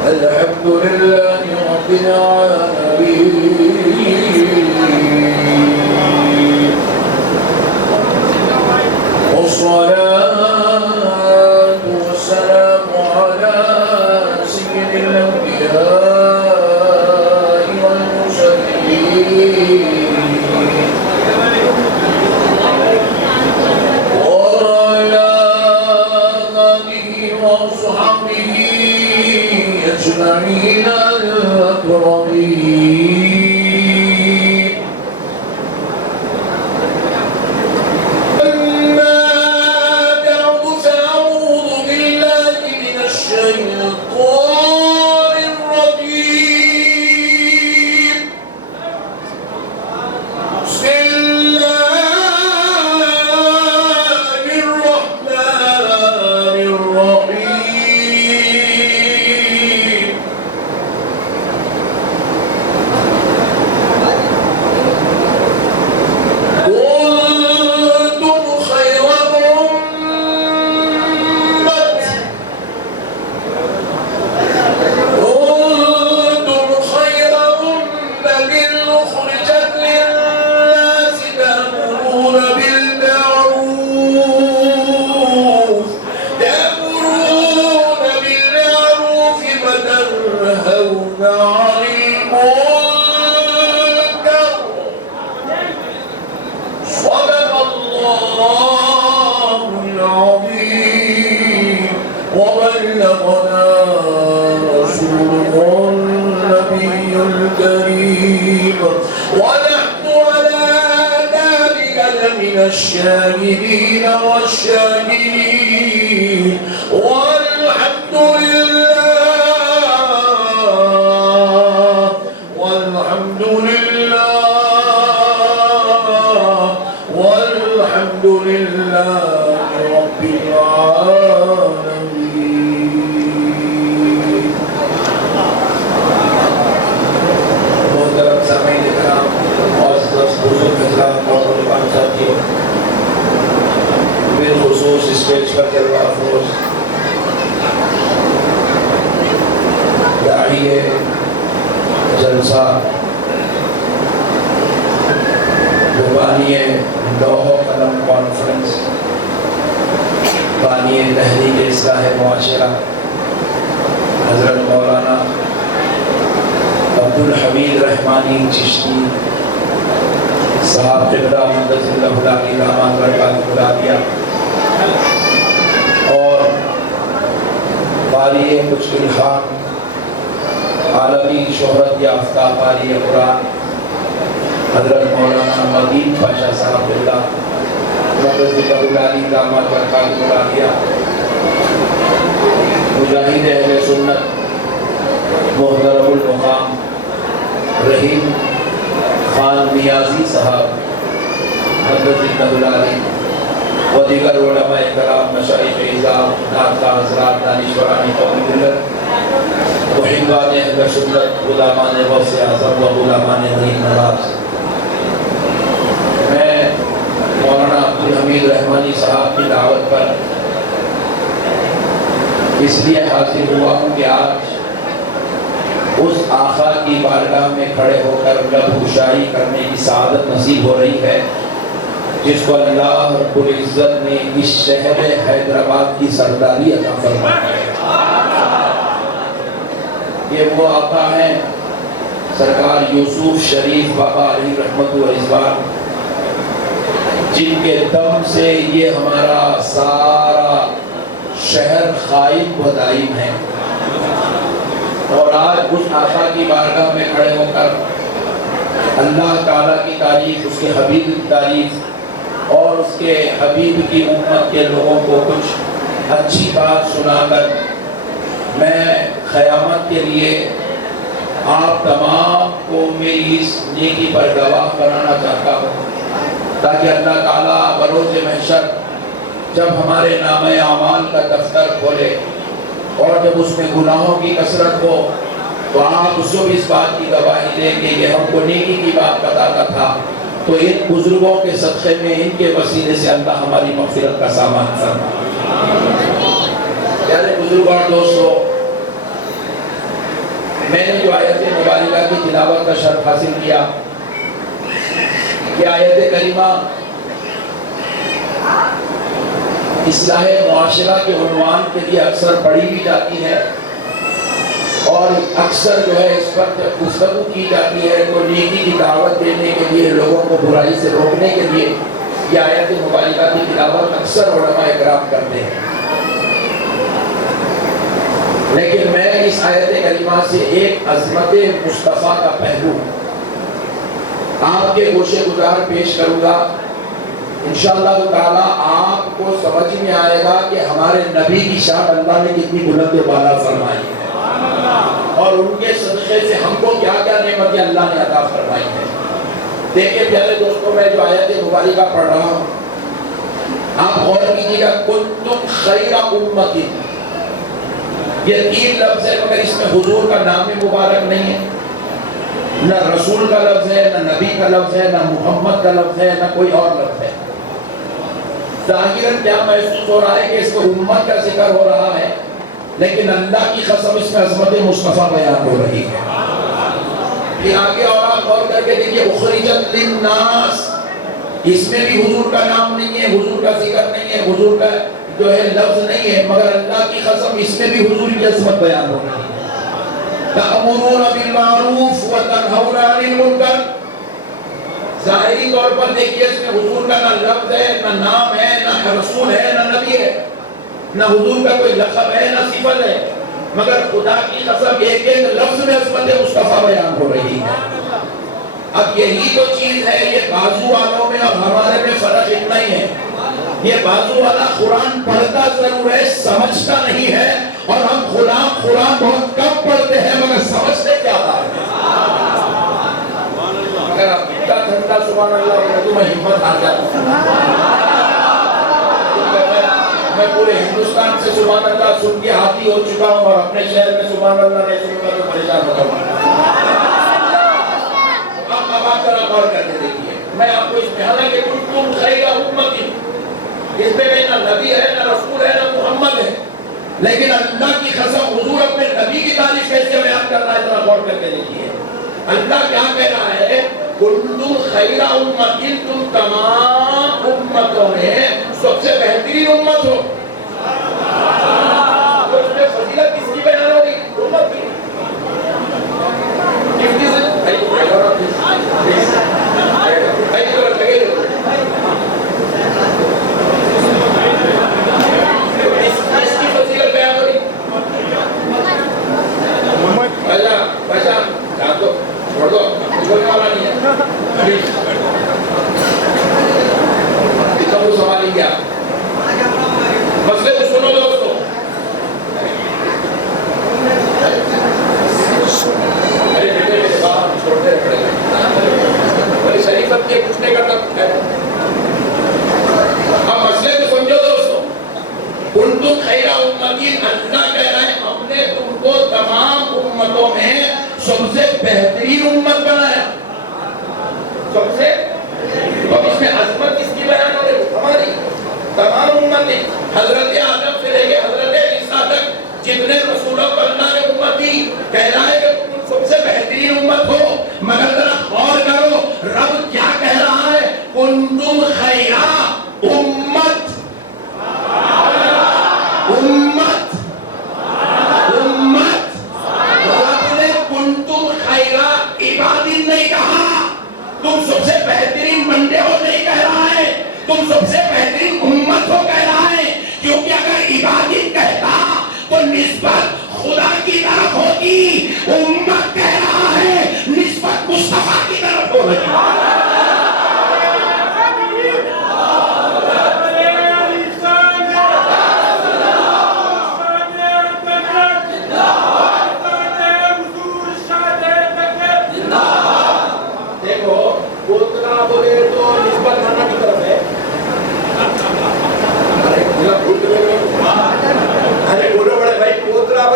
الحمد لله رب العالمين والصلاة والسلام على سيد الأنبياء والمرسلين وعلى آله وصحبه أجمعين الأكرمين. أما بعد فأعوذ بالله من الشيطان الرجيم. بسم الله الرحمن الرحيم. كنتم خير أمة أخرجت للناس تأمرون بالمعروف وتنهون عن المنكر. صدق الله العظيم وبلغنا رسوله النبي الكريم ونحن على ذلك لمن الشاهدين والشاكرين والحمد لله رب العالمين. محترم سامعین کرام اور بزرگ حضرات اور طالبان ساتھیوں، بالخصوص اس پیج پر جلوہ افروز داعیے جلسہ بانی لوح و قلم کانفرنس، بانی تحریک اصلاح معاشرہ حضرت مولانا عبدالحمید رحمانی چشتی صاحب قبلہ مدد اللہ علی داماد برکات العالیہ اور قاری مشکل خان عالمی شہرت یافتہ قاری قرآن حضرت مولانا مدین پاشا صاحب اللہ مدد اللہ علی داماد برکات العالیہ، مجاہد اہل سنت محترم المقام رحیم خان نیازی صاحب مدد اللہ علی و دیگر علماء کرام، مشائخ اعظام، نعتخواہ حضرات، دانشوران قوم ملت، محبان اہل سنت، غلامان غوث اعظم و غلامان دین نواز، میں مولانا عبدالحمید رحمانی صاحب کی دعوت پر اس لیے حاضر ہوا ہوں کہ آج اس آقا کی بارگاہ میں کھڑے ہو کر لب گشائی کرنے کی سعادت نصیب ہو رہی ہے جس کو اللہ رب العزت نے اس شہر حیدرآباد کی سرداری عطا فرمائی ہے۔ یہ وہ آقا ہیں سرکار یوسف شریف بابا علیہ رحمت و رضوان، جن کے دم سے یہ ہمارا سارا شہر قائم و دائم ہے۔ اور آج اس آقا کی بارگاہ میں کھڑے ہو کر اللہ تعالیٰ کی تعریف، اس کے حبیب کی تعریف اور اس کے حبیب کی امت کے لوگوں کو کچھ اچھی بات سنا کر میں قیامت کے لیے آپ تمام کو میری اس نیکی پر گواہ بنانا چاہتا ہوں، تاکہ اللہ تعالیٰ بروز محشر جب ہمارے نامہ اعمال کا دفتر کھولے اور جب اس میں گناہوں کی کثرت ہو تو آپ اس کو بھی اس بات کی گواہی دیں کہ یہ ہم کو نیکی کی بات بتاتا تھا، تو ان بزرگوں کے صدقے میں ان کے وسیلے سے اللہ ہماری مغفرت کا سامان فرما۔ پیارے بزرگ اور دوستو، میں نے جو آیت مبارکہ کی تلاوت کا شرف حاصل کیا کہ آیت کریمہ اصلاح معاشرہ کے عنوان کے لیے اکثر پڑھی بھی جاتی ہے، اور اکثر جو ہے اس پر جب گفتگو کی جاتی ہے تو نیکی کی دعوت دینے کے لیے، لوگوں کو برائی سے روکنے کے لیے یہ آیت مبارکہ کی تلاوت اکثر علماء اکرام کرتے ہیں۔ لیکن میں اس آیت کریمہ سے ایک عظمت مصطفیٰ کا پہلو آپ کے گوشے گزار پیش کروں گا۔ انشاءاللہ تعالیٰ آپ کو سمجھ میں آئے گا کہ ہمارے نبی کی شان اللہ نے کتنی بلند و بالا فرمائی ہے، اور ان کے صدقے سے ہم کو کیا کیا نعمتیں اللہ نے عطا فرمائی ہیں۔ دیکھیں پیارے دوستوں، میں جو آیت مبارکہ پڑھ رہا ہوں، آپ غور کیجیے گا، کنتم خیر امت، یہ 3 لفظ ہے، مگر اس میں حضور کا نام مبارک نہیں ہے، نہ رسول کا لفظ ہے، نہ نبی کا لفظ ہے، نہ محمد کا لفظ ہے، نہ کوئی اور لفظ ہے۔ ظاہراً کیا محسوس ہو رہا ہے کہ اس کو امت کا ذکر ہو رہا ہے، لیکن اللہ کی قسم اس میں عظمت مصطفیٰ بیان ہو رہی ہے۔ پھر آگے اور آپ غور کر کے دیکھیے، اخرجت للناس، اس میں بھی حضور کا نام نہیں ہے، حضور کا ذکر نہیں ہے، حضور کا جو ہے لفظ نہیں ہے، مگر اللہ کی قسم اس میں بھی حضور کی عظمت بیان ہو رہی ہے۔ تأمرون بالمعروف وتنہون عن المنکر، ظاہری طور پر دیکھیے اس میں حضور کا نہ لفظ ہے، نہ نام ہے، نہ رسول ہے، نہ نبی ہے، نہ حضور کا کوئی لقب ہے، نہ صفت ہے، مگر خدا کی قسم ایک ایک لفظ میں عظمت مصطفیٰ بیان ہو رہی ہے۔ اب یہی تو چیز ہے، یہ بازو والوں میں اور ہمارے میں فرق اتنا ہی ہے، یہ بازو والا قرآن پڑھتا ضرور ہے، سمجھتا نہیں ہے، اور ہم قرآن بہت کم پڑھتے ہیں مگر سمجھتے کیا ہے۔ اگر آپ اتنا ٹھنڈا سبحان اللہ تو میں ہمت آ جاتا، میں پورے ہندوستان سے سبحان اللہ سن کے حاضی ہو چکا ہوں، اور اپنے شہر میں سبحان اللہ نہیں سنوں گا تو پریشان ہوتا ہوں۔ اب آپ ذرا غور کر کے دیکھیے، میں آپ کو اس میں حالانکہ کنتم خیر امت، اس میں نہ نبی ہے، نہ رسول ہے، نہ محمد ہے، لیکن اللہ کی قسم حضور اپنے نبی کی تعریف کیسے بیان کر رہا ہے، ذرا غور کر کے دیکھیے۔ اللہ کیا کہہ رہا ہے؟ کنتم خیر امت، تم تمام امتوں میں سب سے بہترین امت ہو۔ تو اس میں فضیلت کس کی بیان ہو رہی؟ امت کی۔ مسئلے تو سنو دوستو، ارے بیٹے میرے باپ چھوڑتے پڑے بڑی شریفت کے پوچھنے کا تک ہے۔ اب مسئلے تو سمجھو دوستو، کنتم خیر امتی، اللہ کہہ رہا ہے ہم نے تم کو تمام امتوں میں سب سے بہترین امت بنایا، سب سے۔ اب اس میں عظمت کس کی بیان ہو رہی؟ ہماری تمام امت نے، حضرت آدم سے لے کے حضرت عیسیٰ تک جتنے رسولوں کو اللہ نے امت دی، کہہ رہا ہے کہ تم سب سے بہترین امت ہو، مگر ذرا غور کرو رب کیا کہہ رہا ہے؟ کنتم خیر امت، امت، امت۔ رب نے کنتم خیر عباد نہیں کہا، تم سب سے بہترین بندے ہو نہیں کہہ رہا ہے، تم سب سے بہترین امت ہو کہہ رہا ہے، کیونکہ اگر عبادت کہتا تو نسبت خدا کی طرف ہوتی، امت کہہ رہا ہے نسبت مصطفیٰ کی طرف ہو رہی ہے۔ ارے بولو بڑے بھائی، پوترا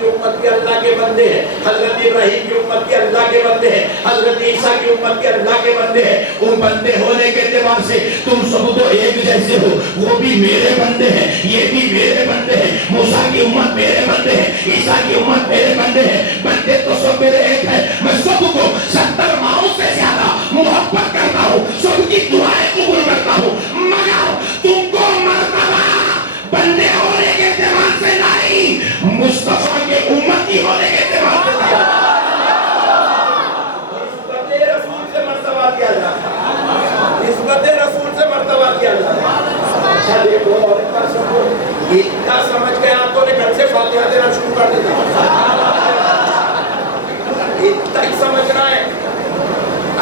کی امت بھی اللہ کے بندے ہیں، حضرت ابراہیم کی امت بھی اللہ کے بندے ہیں، حضرت عیسیٰ کی امت بھی اللہ کے بندے ہیں. ان بندے ہونے کے اعتبار سے تم سب تو ایک جیسے ہو. وہ بھی میرے بندے ہیں، یہ بھی میرے بندے ہیں. موسیٰ کی امت میرے بندے ہیں، عیسیٰ کی امت میرے بندے ہیں. بندے تو سب میرے ایک ہیں. میں سب کو 70 ماؤں سے زیادہ محبت کرتا ہوں، سب کی دعائیں قبول کرتا ہوں، مگر تم کو مرتبہ بندے ہونے کے اعتبار سے نہیں، مصطفیٰ کے امتی ہونے کے اعتبار سے نہیں. نسبت رسول سے مرتبہ کیا جاتا ہے، نسبت رسول سے مرتبہ کیا جاتا ہے. اچھا دیکھو اور اتنا سمجھ کے آپ نے گھر سے فاتحہ دینا شروع کر دیتا، اتنا ہی سمجھنا ہے.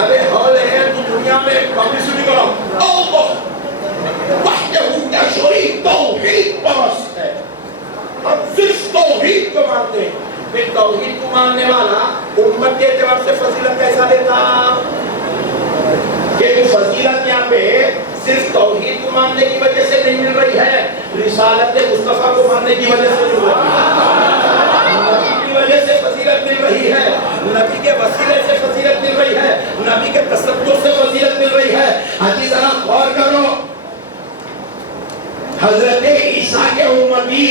ابے ہال ہے تو دنیا میں پبلسٹی کرو، اللہ وحدہ لا شریک توحید پرست ہے. ہم صرف توحید کو مانتے ہیں. پھر توحید کو ماننے والا امت کے اعتبار سے فضیلت کیسا لیتا؟ کہ فضیلت یہاں پہ صرف توحید کو ماننے کی وجہ سے نہیں مل رہی ہے، رسالت مصطفیٰ کو ماننے کی وجہ سے مل رہی ہے. نبی کی وجہ سے فضیلت مل رہی ہے، نبی کے وسیلے سے فضیلت مل رہی ہے، نبی کے تصدق سے فضیلت مل رہی ہے. حجی ذرا غور کرو، حضرت عیسیٰ کے امتی،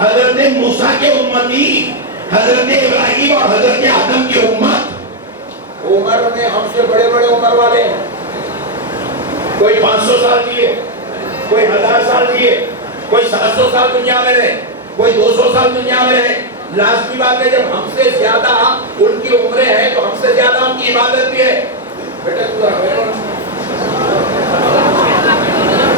حضرت موسیٰ کے امتی، حضرت ابراہیم اور حضرت آدم کی امت عمر میں ہم سے بڑے بڑے عمر والے ہیں. کوئی 500 سال جیے، کوئی 1000 سال جیے، کوئی 700 سال دنیا میں رہے، کوئی 200 سال دنیا میں رہے. لازمی بات ہے جب ہم سے زیادہ ان کی عمریں ہیں تو ہم سے زیادہ ان کی عبادت بھی ہے.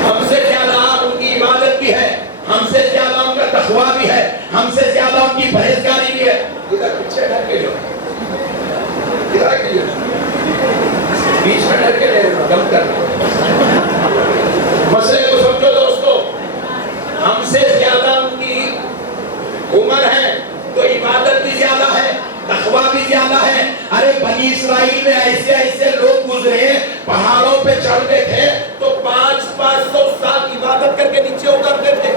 ہم سے زیادہ ان کی عبادت بھی ہے، ہم سے زیادہ ان کا تقویٰ بھی ہے، ہم سے زیادہ ان کی پرہیزگاری بھی ہے. ادھر پیچھے ڈر کے جو ادھر کے جو بیچ میں ڈر کے دم کرنا. مسئلے کو سمجھو دوستو، ہم سے زیادہ ان کی عمر ہے تو عبادت بھی زیادہ ہے، تقویٰ بھی زیادہ ہے. ارے بنی اسرائیل میں ایسے ایسے لوگ گزرے، پہاڑوں پہ چڑھتے تھے تو 500 سال عبادت کر کے نیچے اترتے تھے.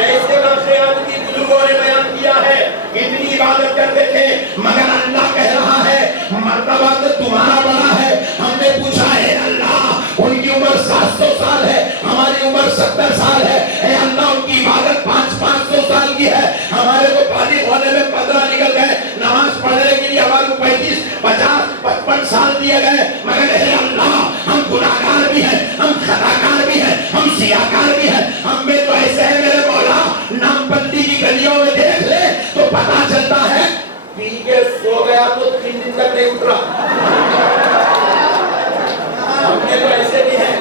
ایسے واقعات بھی بزرگوں نے بیان کیا ہے، اتنی عبادت کرتے تھے. مگر اللہ کہہ رہا ہے مرتبہ تو تمہارا بڑا ہے. ہم نے پوچھا ہے اللہ ان کی عمر 700 سال ہے، ہماری عمر 70 سال ہے. اے اللہ ان کی عبادت 500 سال کی ہے، ہمارے کو بالغ ہونے میں 15 نکل گئے، نماز پڑھنے کے لیے ہمارے کو 35 50 55 سال دیے گئے. مگر اے اللہ ہم گناہگار بھی ہیں، ہم خطاکار بھی ہیں، ہم سیاہکار بھی ہیں. ہم میں تو ایسے ہے میرے مولا، نام بندی کی گلیوں میں دیکھ لے تو پتا چلتا ہے پی کے سو گیا تو 3 دن تک نہیں اترا. ہم میں تو ایسے بھی ہیں،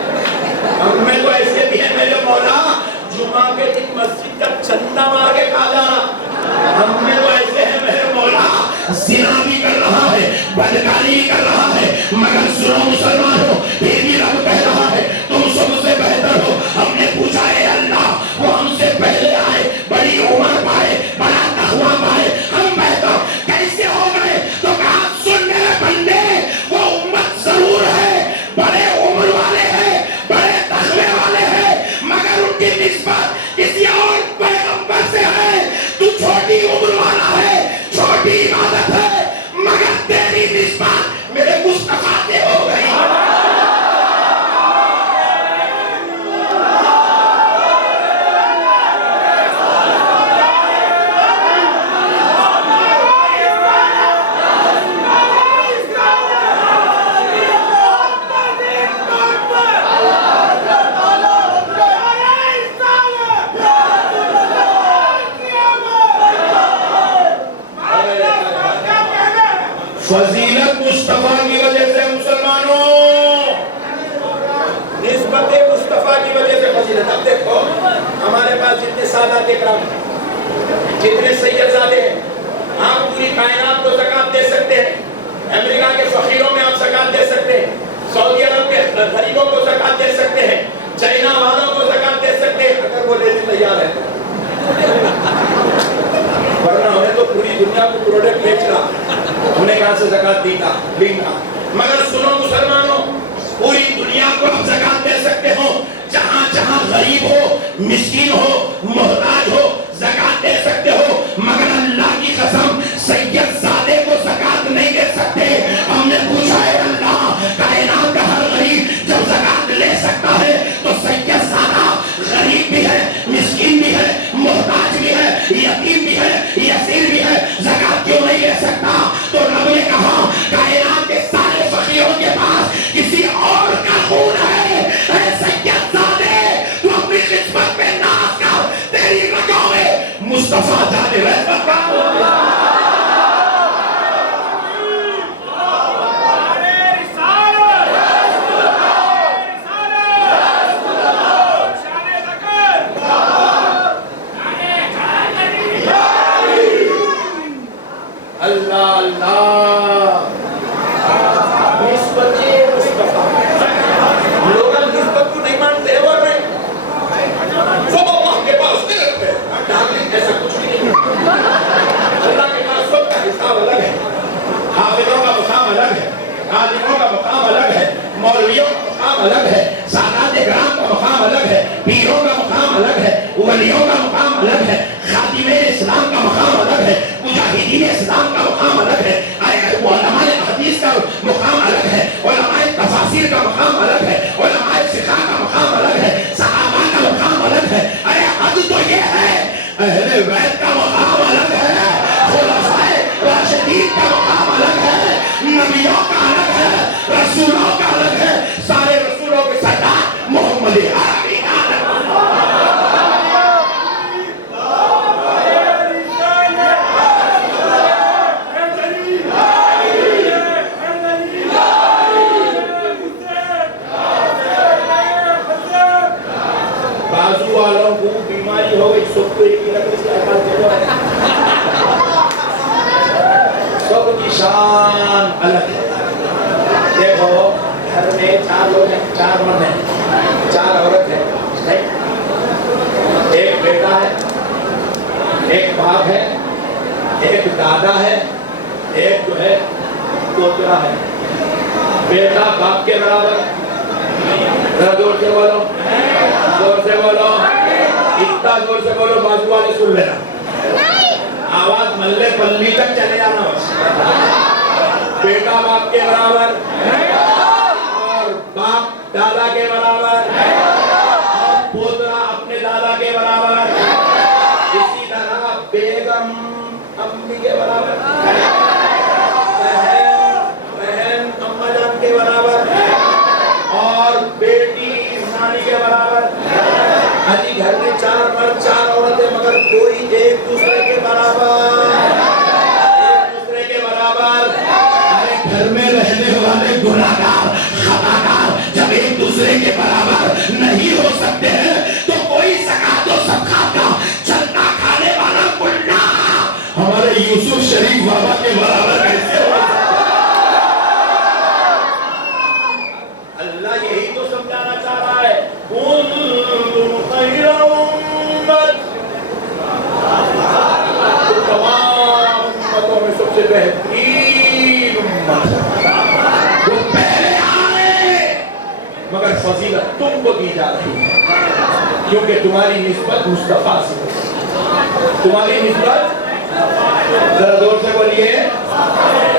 ہم میں تو ایسے بھی ہیں میرے مولا، جمعہ کے دن مسجد کا چندہ مار کے کھا جانا. ہم میں تو ایسے ہیں میرے مولا، زنا بھی کر رہا ہے، بدکاری بھی کر رہا ہے، مگر سنو مسلمانوں پھر بھی رب کہہ رہا ہے تم سب سے بہتر ہو. ہم نے پوچھا ہے اللہ وہ ہم سے پہلے آئے، بڑی عمر پائے، بڑا تقویٰ پائے، ہم بہتر کیسے ہو گئے؟ تو کہا سن میرے بندے، وہ امت ضرور ہے، بڑے عمر والے ہیں، بڑے تقوی والے ہیں، مگر ان کی نسبت کسی اور پیغمبر سے ہے. تو چھوٹی عمر والا ہے، چھوٹی عبادت ہے، مگر تیری نسبت میرے مصطفیٰ سے ہو گئی. فضیلت مصطفیٰ کی وجہ سے مسلمانوں، نسبت مصطفیٰ کی وجہ سے فضیلت. اب دیکھو ہمارے پاس جتنے سادات اکرام ہیں، جتنے سیدزادے ہیں، آپ پوری کائنات کو زکوٰۃ دے سکتے ہیں. امریکہ کے فقیروں میں آپ زکوٰۃ دے سکتے ہیں، سعودی عرب کے غریبوں کو زکوٰۃ دے سکتے ہیں، چائنا والوں کو زکوٰۃ دے سکتے ہیں اگر وہ لینے تیار ہے. ورنہ ہمیں تو پوری دنیا کو پروڈکٹ بیچ رہا، انہیں کہاں سے زکوٰۃ دینا. مگر سنو مسلمانوں، پوری دنیا کو آپ زکوٰۃ دے سکتے ہو، جہاں جہاں غریب ہو، مسکین ہو، محتاج ہو، زکوٰۃ دے سکتے ہو. مگر مصطفیٰ جان رحمت کا اللہ اللہ نسبت مصطفیٰ لوگ نسبت کو نہیں مانتے ہیں اور میں سب اللہ کے پاس نہیں رکھتے ڈارلنگ ایسا کچھ بھی نہیں اللہ کے پاس سب کا حساب الگ ہے حافظوں کا مقام الگ ہے عالموں کا مقام الگ ہے مولویوں کا مقام الگ ہے سادات کرام کا مقام الگ ہے پیروں کا مقام الگ ہے ولیوں کا مقام الگ ہے خادم اسلام کا مقام الگ ہے مجاہدین اسلام کا مقام الگ ہے علماء حدیث کا مقام الگ ہے علماء تفاسیر کا مقام الگ ہے علماء فقہ کا مقام الگ ہے صحابہ کا مقام الگ ہے ارے حد تو یہ ہے اہل بیت کا مقام الگ ہے خلفائے راشدین کا مقام الگ ہے نبیوں کا الگ ہے رسولوں کا الگ ہے سارے رسولوں کے سردار محمد عربی کا الگ ہے والوں کو بیماری ہو گئی سب کو ایک ہی لکڑی سے اکال دے دو سب کی شان الگ ہے دیکھو گھر میں 4 لوگ ہیں 4 مرد ہیں 4 عورت ہیں ایک بیٹا ہے ایک باپ ہے ایک دادا ہے ایک جو ہے پوترا ہے بیٹا باپ کے برابر ذرا زور سے بولو زور سے بولو اتنا زور سے بولو بازو والے سن لینا آواز ملے پلی تک چلے جانا بس بیٹا باپ کے برابر اور باپ دادا کے برابر اور پوترا اپنے دادا کے برابر اسی طرح بیگم امی کے برابر بہن اماں جان کے برابر اور بیٹی نانی کے برابر علی گھر میں 4 مرد 4 عورتیں مگر کوئی ایک دوسرے کے برابر ارے گھر میں رہنے والے گناہگار خطاکار جب ایک دوسرے کے برابر نہیں ہو سکتے ہیں تو کوئی زکات و صدقات کا چلتا کھانے والا ملا ہمارے یوسف شریف بابا کے برابر کیسے ہو اللہ یہی تو سمجھانا چاہ رہا ہے تمام امتوں میں سب سے بہترین امت وہ پہلے آئے مگر فضیلت تم کو دی جا رہی ہے کیونکہ تمہاری نسبت مصطفیٰ سے تمہاری نسبت ذرا زور سے بولیے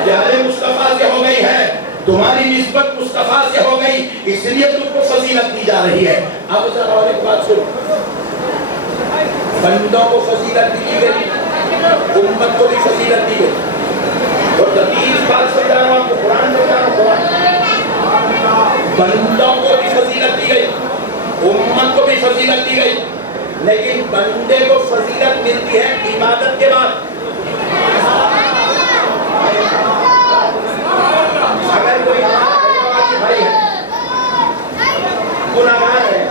پیارے مصطفیٰ سے ہو گئی ہے تمہاری نسبت مصطفیٰ سے ہو گئی اس لیے تم کو فضیلت دی جا رہی ہے اب ذرا اور ایک بات سنو بندوں کو فضیلت دی گئی امت کو بھی فضیلت دی گئی اور لطیف بات سمجھا رہا ہوں آپ کو قرآن میں جانا قرآن بندوں کو بھی فضیلت دی گئی امت کو بھی فضیلت دی گئی لیکن بندے کو فضیلت ملتی ہے عبادت کے بعد اگر کوئی بھائی ہے گناہگار ہے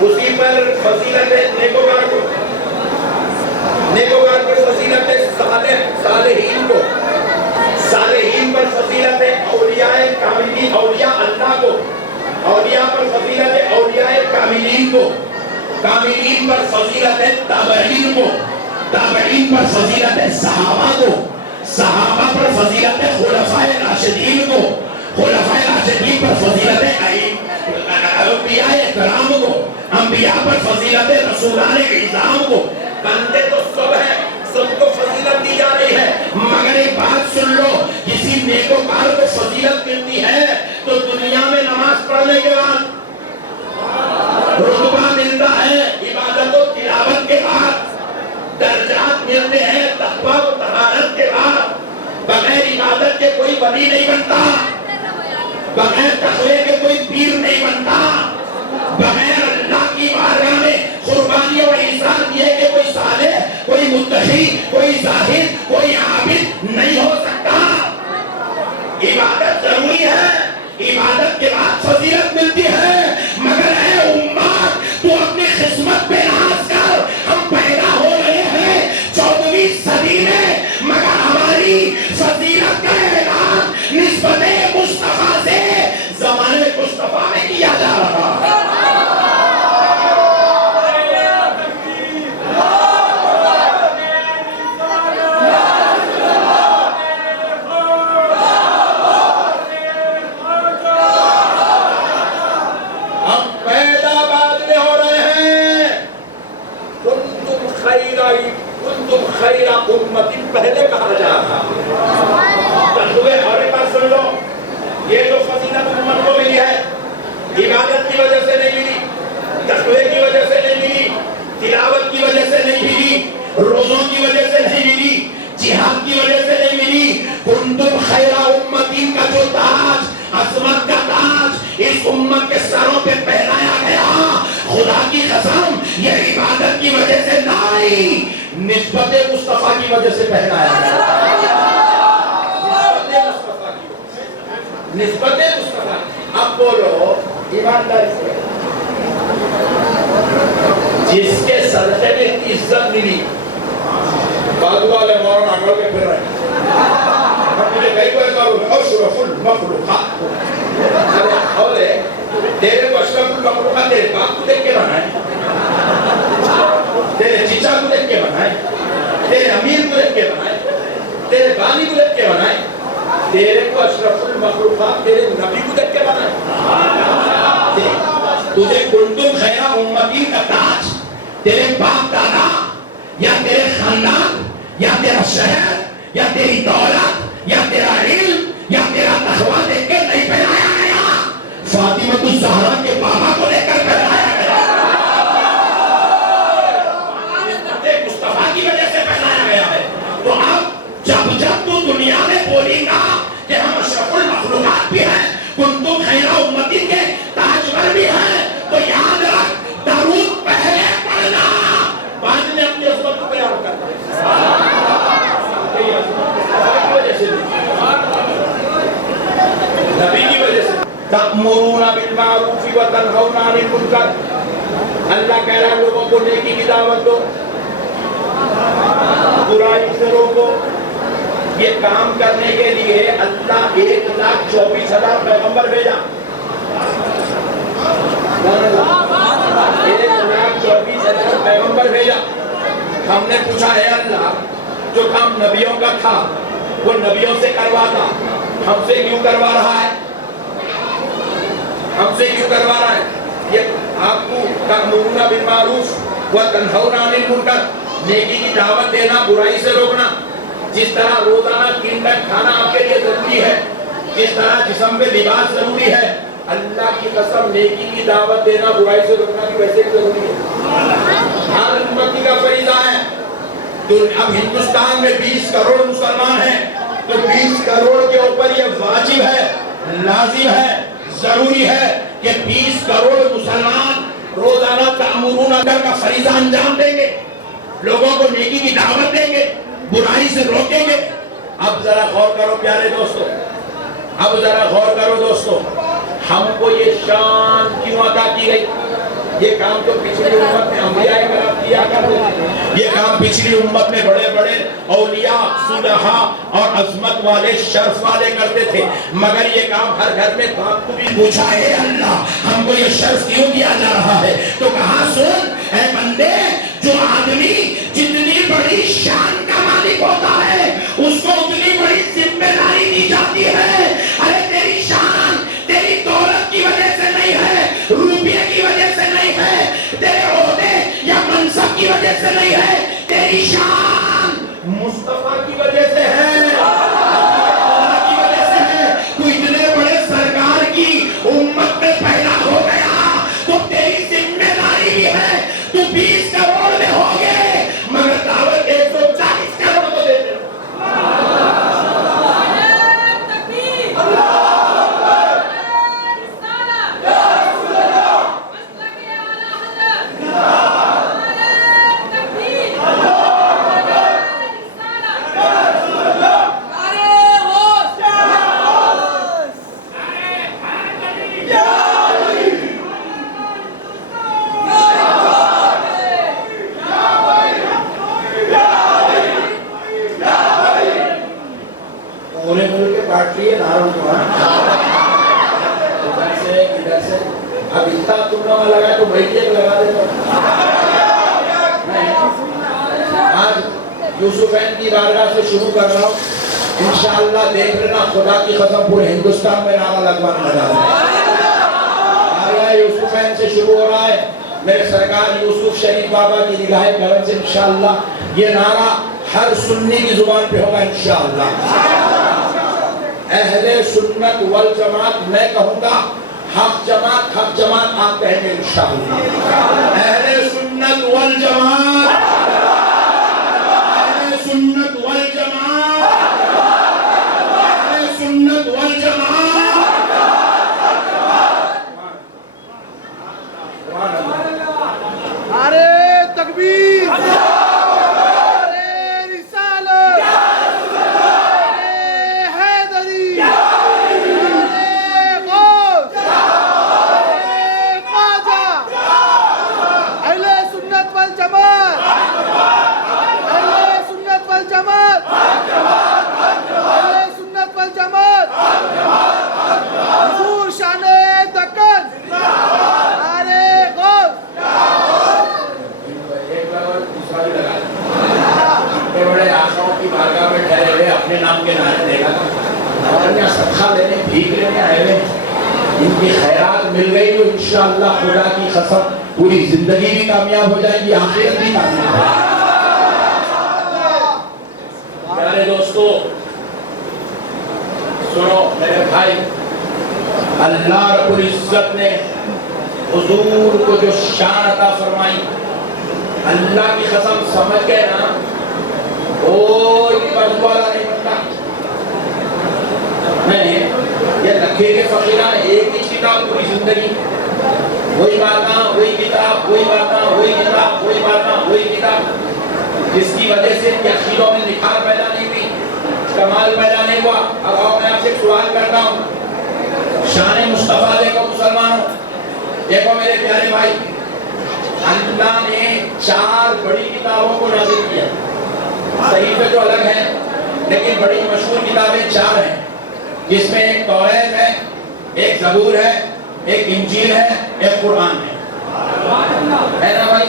اسی پر فضیلت ہے نیکوکار کو نیکوکار پر فضیلت ہے صالحین کو صالحین پر فضیلت ہے اولیاء کاملین اولیاء اللہ کو اولیاء پر فضیلت ہے اولیاء کاملین کو کاملین پر فضیلت ہے تابعین کو تابعین پر فضیلت ہے صحابہ کو صحابہ پر فضیلت ہے خلفاء راشدین کو خلفاء راشدین پر فضیلت ہے انبیاء کرام کو انبیاء پر فضیلت ہے رسولان اعظام کو بندے تو سب ہیں سب کو فضیلت دی جا رہی ہے مگر ایک بات سن لو کسی نیکوکار کو فضیلت ملتی ہے تو دنیا میں نماز پڑھنے کے بعد رتبہ ملتا ہے عبادت و تلاوت کے بعد درجات ملتے ہیں تقویٰ و طہارت کے بعد بغیر عبادت کے کوئی ولی نہیں بنتا بغیر تقوی کے کوئی پیر نہیں بنتا بغیر اللہ کی بارگاہ میں قربانی و احسان دیے کہ کوئی صالح کوئی اسرائیل کنتم خیر امت پہلے کہا جا رہا ہے. اور ایک بات سن لو, یہ جو فضیلت امت کو ملی ہے عبادت کی وجہ سے نہیں ملی, تقوی کی وجہ سے نہیں ملی, تلاوت کی وجہ سے نہیں ملی, روزوں کی وجہ سے نہیں ملی, جہاد کی وجہ سے نہیں ملی. کنتم خیر امت کا جو تاج, عظمت کا تاج اس امت کے سروں پہ پہنایا گیا, خدا کی قسم یہ عبادت کی وجہ سے نہیں, نسبت مصطفیٰ کی وجہ سے پہنایا گیا. نسبت مصطفیٰ. اب بولو ایمانداری سے, جس کے صدقے میں عزت ملی, بازو والے مولانا اکڑ کے پھر رہے ہیں, مجھے کئی بار کہا اشرف المخلوقات, ارے تیرے کو اشرف المخلوقات تیرے باپ کو دیکھ کے بنائے, تیرے چچا کو دیکھ کے بنائے, تیرے امیر کو دیکھ کے بنائے, تیرے بانی کو دیکھ کے بنائے, تیرے کو اشرف المخلوقات تیرے نبی کو دیکھ کے بنائے. تجھے کنتم خیر امتی کا تاج تیرے باپ دادا یا تیرے خاندان یا تیرا شہر یا تیری دولت یا تیرا علم یا تیرا تقویٰ دیکھ کے نہیں پہنایا گیا, فاطمہ الزہرا کے بابا کو لے کر پہنایا گیا, مصطفیٰ کی وجہ سے پہنایا گیا ہے. تو اب جب تو دنیا میں بولیں گا کہ ہم اشرف المخلوقات بھی ہیں, کنتم خیر امتی کے تاجور بھی ہیں, تو یاد رکھ درود پہلے پڑھنا, بعد میں اپنی عظمت کو بیان کرنا. نبی کی وجہ سے تأمرون بالمعروف وتنہون عن المنکر, اللہ کہہ رہا ہے لوگوں کو نیکی کی دعوت دو, برائی سے روکو. یہ کام کرنے کے لیے اللہ 1,24,000 پیغمبر بھیجا, 1,24,000 پیغمبر بھیجا. ہم نے پوچھا ہے اللہ جو کام نبیوں کا تھا وہ نبیوں سے کرواتا, ہم سے کیوں کروا رہا ہے, ہم سے کیوں کروا رہا ہے. یہ آپ کو تأمرون بالمعروف وتنہون عن المنکر, نیکی کی دعوت دینا, برائی سے روکنا. جس طرح روزانہ 3 ٹائم کھانا آپ کے لیے ضروری ہے, جس طرح جسم میں لباس ضروری ہے, اللہ کی قسم نیکی کی دعوت دینا, برائی سے روکنا بھی ویسے ہی ضروری ہے. ہر امتی کا فریضہ ہے. تو اب ہندوستان میں 20 کروڑ مسلمان ہیں, تو 20 کروڑ کے اوپر یہ واجب ہے, لازم ہے, ضروری ہے کہ 20 کروڑ مسلمان روزانہ تأمرون کا فریضہ انجام دیں گے, لوگوں کو نیکی کی دعوت دیں گے, برائی سے روکیں گے. اب ذرا غور کرو پیارے دوستو, اب ذرا غور کرو دوستو, ہم کو یہ شان کیوں عطا کی گئی؟ یہ کام تو پچھلی امت میں انبیاء کرام کیا کرتے تھے, یہ کام پچھلی امت میں بڑے بڑے اولیاء, صلحاء اور عظمت والے, شرف والے کرتے تھے, مگر یہ کام ہر گھر میں باپ کو بھی پوچھا ہے اللہ ہم کو یہ شرف کیوں دیا جا رہا ہے؟ تو کہا سن اے بندے, جو آدمی جتنی بڑی شان کا مالک ہوتا ہے اس کو اتنی بڑی ذمہ داری دی جاتی ہے. ارے تیری شان تیری دولت کی وجہ سے نہیں ہے, روپیے کی وجہ سے نہیں ہے, تیرے عہدے یا منصب کی وجہ سے نہیں ہے, تیری شان مصطفیٰ کی وجہ سے ہے, اللہ کی وجہ سے ہے. تو اتنے بڑے سرکار کی امت میں پیدا ہو گیا تو تیری ذمہ داری بھی ہے. تو 20 کروڑ میں ہو گئے مگر دعوت 140 کروڑ کو دیتے ہو. اب اتنا تم نے وہاں لگا تو بھائی ایک لگا دیتا. آج یوسفین کی بارگاہ سے شروع کر رہا ہوں, انشاءاللہ دیکھ لینا خدا کی قسم پورے ہندوستان میں نعرہ لگوانے لگا. بارگاہ یوسفین سے شروع ہو رہا ہے, میرے سرکار یوسف شریف بابا کی نگاہ کرم سے انشاءاللہ یہ نعرہ ہر سنی کی زبان پہ ہوگا انشاءاللہ. اہل سنت والجماعت میں کہوں گا، حق جماعت آپ کہیں گے انشاءاللہ. اہل سنت والجماعت، اہل سنت والجماعت، اہل سنت والجماعت. نعرے تکبیر، نعرے رسالت، نعرے حیدری، نعرے غوث، نعرے خواجہ. اہل سنت والجماعت، اہل سنت والجماعت، اہل سنت والجماعت. حضور شان دکن، نعرے غوث. بڑے آقاؤں کی بارگاہ میں ٹھہرے ہوئے اپنے نام کے نعرے دے گا اور یہاں صدقہ لینے بھیک لینے آئے ہوئے ان کی خیرات مل گئی تو انشاءاللہ خدا کی قسم پوری زندگی بھی کامیاب ہو جائے گی، آخرت بھی کامیاب ہو جائے گی. پیارے دوستو سنو میرے بھائی، اللہ رب العزت نے حضور کو جو شان عطا فرمائی، اللہ کی قسم سمجھ گئے نا، کوئی والا نہیں بنتا. میں نے یہ لکھے کے فقیران ایک ہی کتاب پوری زندگی، وہی باتاں وہی کتاب، وہی باتاں وہی کتاب، وہی باتاں وہی کتاب، جس کی وجہ سے ان کے عقیدوں میں نکھار پیدا نہیں ہوئی، کمال پیدا نہیں ہوا. اب آؤ میں آپ سے سوال کرتا ہوں، شان مصطفیٰ دیکھو مسلمانوں، دیکھو میرے پیارے بھائی، اللہ نے 4 بڑی کتابوں کو نازل کیا. صحیفے تو الگ ہیں لیکن بڑی مشہور کتابیں 4 ہیں، جس میں ایک توریت ہے، ایک زبور ہے، ایک انجیل ہے، ایک قرآن ہے نا بھائی؟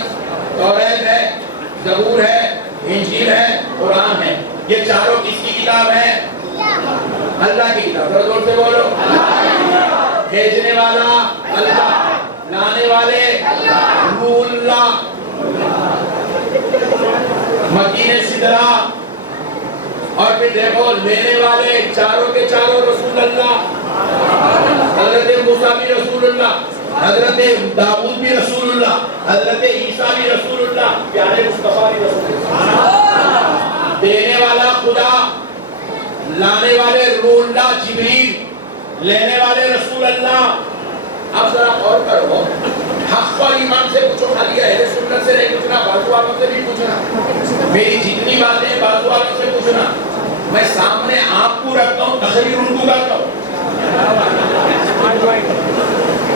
توریت ہے، زبور ہے، انجیل ہے، قرآن ہے. یہ چاروں کس کی کتاب ہے؟ اللہ کی کتاب. ذرا زور سے بولو. بھیجنے والا اللہ، لانے والے روح اللہ، مکین سدرا، اور پھر دیکھو لینے والے چاروں کے چاروں رسول اللہ. حضرت موسیٰ بھی رسول اللہ، حضرت داؤد بھی رسول اللہ، حضرت عیسیٰ بھی رسول اللہ، پیارے مصطفیٰ بھی رسول اللہ. دینے والا خدا، لانے والے روح اللہ جبریل، لینے والے رسول اللہ. اب ذرا غور کرو، حق اور ایمان سے پوچھو، خالی اہل سنت سے نہیں پوچھنا، بازو والوں سے بھی پوچھنا، میری جتنی باتیں بازو والوں سے پوچھنا. میں سامنے آپ کو رکھتا ہوں، تقریر ان کو کرتا ہوں.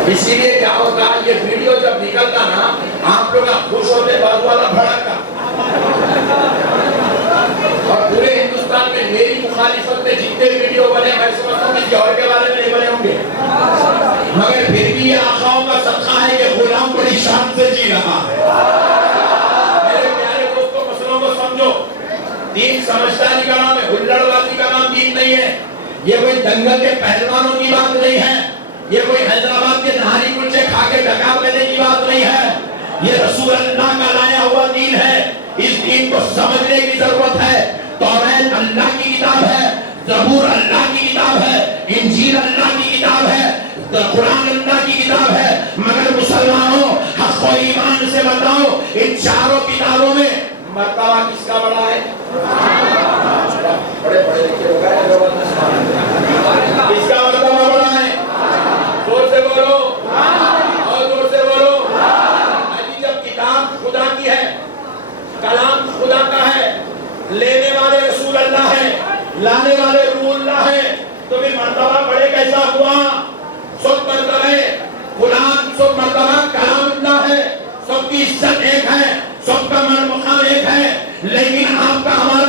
اسی لیے کیا ہوتا، یہ ویڈیو جب نکلتا نا، آپ لوگ خوش ہوتے، بازو والا بھڑکتا. اور پورے ہندوستان میں میری مخالفت میں جتنے ویڈیو بنے، میں سمجھتا ہوں کسی اور کے بارے میں نہیں بنے ہوں گے، مگر پھر بھی یہ آقاؤں کا صدقہ ہے کہ غلام بڑی شان سے جی رہا ہے. میرے پیارے دوستوں، مسئلوں کو سمجھو. دین سمجھداری کا نام ہے، ہلڑ بازی کا نام دین نہیں ہے. یہ کوئی دنگل کے پہلوانوں کی بات نہیں ہے، یہ کوئی حیدرآباد کے نہاری کلچے کھا کے ڈکار لینے کی بات نہیں ہے. یہ رسول اللہ کا لایا ہوا دین ہے. اس دین کو سمجھنے کی ضرورت ہے. توریت اللہ کی کتاب ہے، زبور اللہ کی کتاب ہے، انجیل اللہ کی کتاب ہے، قرآن اللہ کی کتاب ہے. مگر مسلمانوں، حق و ایمان سے بتاؤ، ان چاروں کتابوں میں مرتبہ کس کا بڑا ہے؟ بڑے بڑے لکھے ہو گئے، کس کا مرتبہ بڑا ہے؟ زور سے بولو اور زور سے بولو. ابھی جب کتاب خدا کی ہے، کلام خدا کا ہے، لینے والے رسول اللہ ہے، لانے والے روح اللہ ہے، تو پھر مرتبہ بڑے کیسا ہوا؟ سب مرتبہ قرآن، سب مرتبہ کلام اللہ ہے، سب کی عزت ایک ہے، سب کا مقام ایک ہے. لیکن آپ کا ہمارا